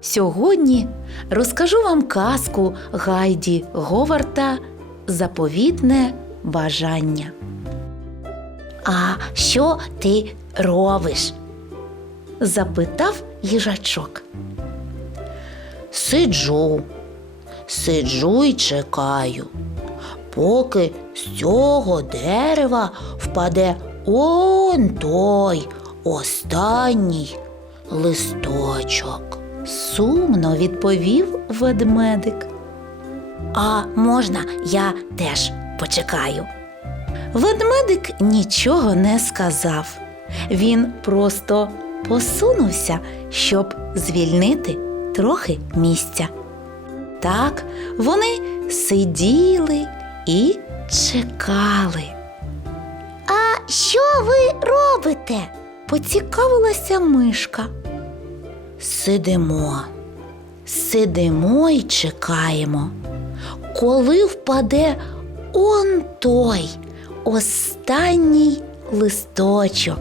Сьогодні розкажу вам казку Гайді Говарта Заповітне бажання. А що ти робиш? запитав їжачок. Сиджу, сиджу й чекаю, поки з цього дерева впаде он той останній листочок. Сумно відповів ведмедик. А можна я теж почекаю? Ведмедик нічого не сказав. Він просто посунувся, щоб звільнити трохи місця. Так вони сиділи і чекали. А що ви робите? Поцікавилася мишка. Сидимо, сидимо й чекаємо. Коли впаде он той останній листочок.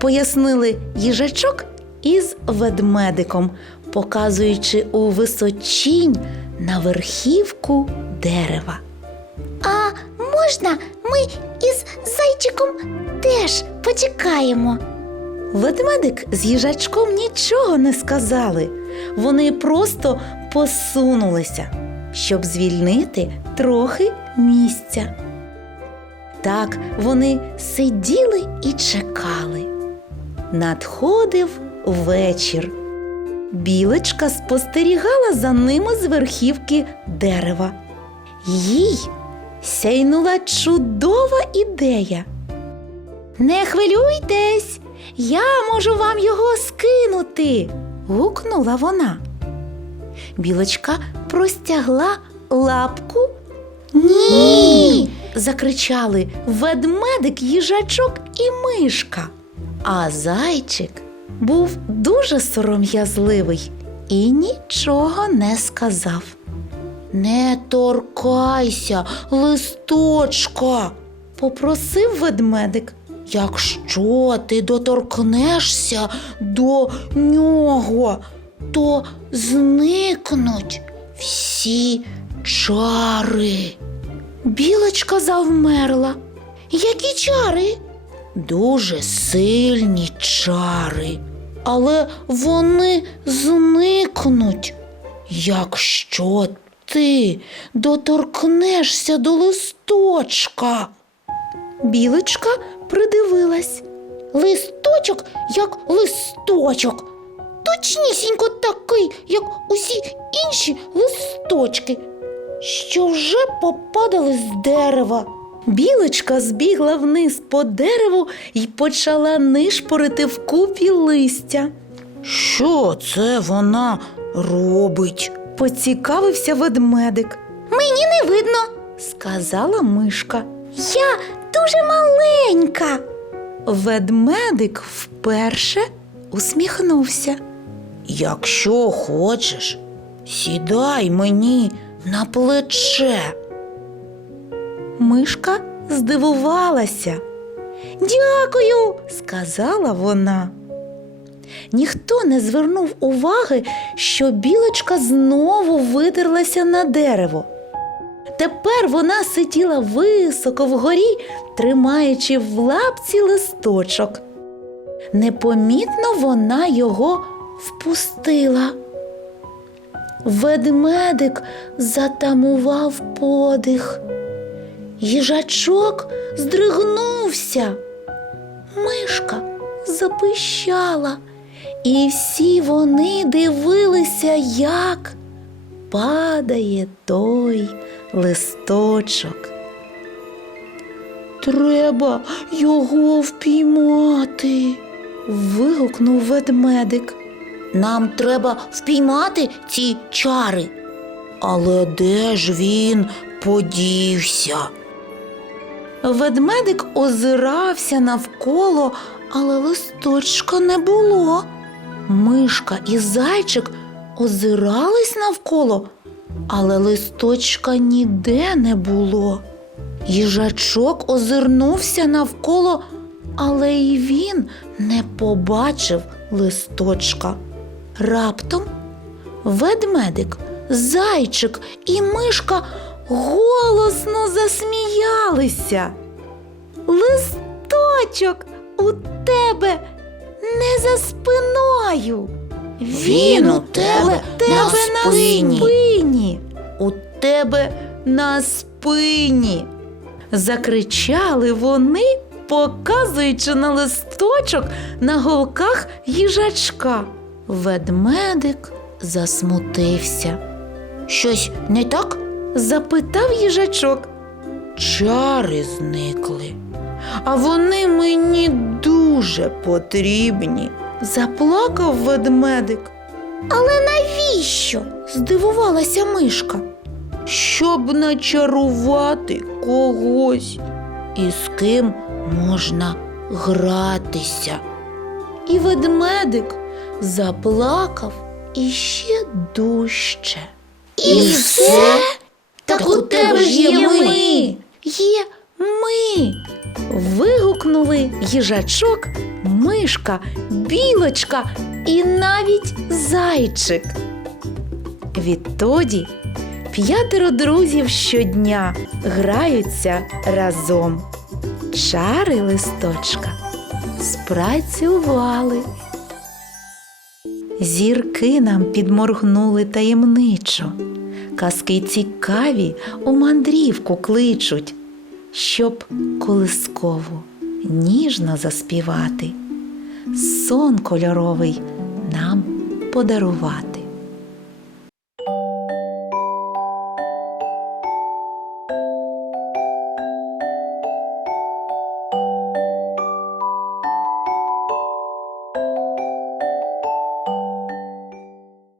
Пояснили їжачок із ведмедиком, показуючи у височінь на верхівку дерева. А можна ми із зайчиком теж почекаємо? Ведмедик з їжачком нічого не сказали. Вони просто посунулися, щоб звільнити трохи місця. Так вони сиділи і чекали. Надходив вечір. Білочка спостерігала за ними з верхівки дерева. Їй сяйнула чудова ідея. Не хвилюйтесь, я можу вам його скинути. гукнула вона. Білочка простягла лапку. Ні! закричали ведмедик, їжачок і мишка. А зайчик був дуже сором'язливий і нічого не сказав. Не торкайся, листочка. Попросив ведмедик. Якщо ти доторкнешся до нього, то зникнуть всі чари. Білочка завмерла. Які чари? Дуже сильні чари, але вони зникнуть, якщо ти доторкнешся до листочка. Білочка придивилась. Листочок як листочок. Точнісінько такий, як усі інші листочки, що вже попадали з дерева. Білочка збігла вниз по дереву і почала нишпорити вкупі листя. Що це вона робить? Поцікавився ведмедик, Мені не видно. сказала мишка. Я дуже маленька. Ведмедик вперше усміхнувся. Якщо хочеш, сідай мені на плече. Мишка здивувалася. Дякую, сказала вона. Ніхто не звернув уваги, що білочка знову видерлася на дерево. Тепер вона сиділа високо вгорі, тримаючи в лапці листочок. Непомітно вона його впустила. Ведмедик затамував подих. Їжачок здригнувся. Мишка запищала, і всі вони дивилися, як падає той листочок. Треба його впіймати. вигукнув ведмедик. Нам треба впіймати ці чари. Але де ж він подівся? Ведмедик озирався навколо, але листочка не було. Мишка і зайчик озирались навколо, але листочка ніде не було. Їжачок озирнувся навколо, але й він не побачив листочка. Раптом Ведмедик, зайчик і мишка голосно засміялися. Листочок у тебе не за спиною. Він у тебе тебе на спині. спині. У тебе на спині. Закричали вони, показуючи на листочок на голках їжачка. Ведмедик засмутився. Щось не так? Запитав їжачок. Чари зникли. А вони мені дуже потрібні. Заплакав ведмедик. Але навіщо? здивувалася мишка. щоб начарувати когось. І з ким можна гратися? І ведмедик заплакав іще дужче. І все? Так у тебе ж є ми. Є ми. Вигукнули їжачок, мишка, білочка і навіть зайчик. Відтоді п'ятеро друзів щодня граються разом. Чари листочка спрацювали. Зірки нам підморгнули таємничо. Казки цікаві у мандрівку кличуть, щоб колисково ніжно заспівати, сон кольоровий нам подарувати.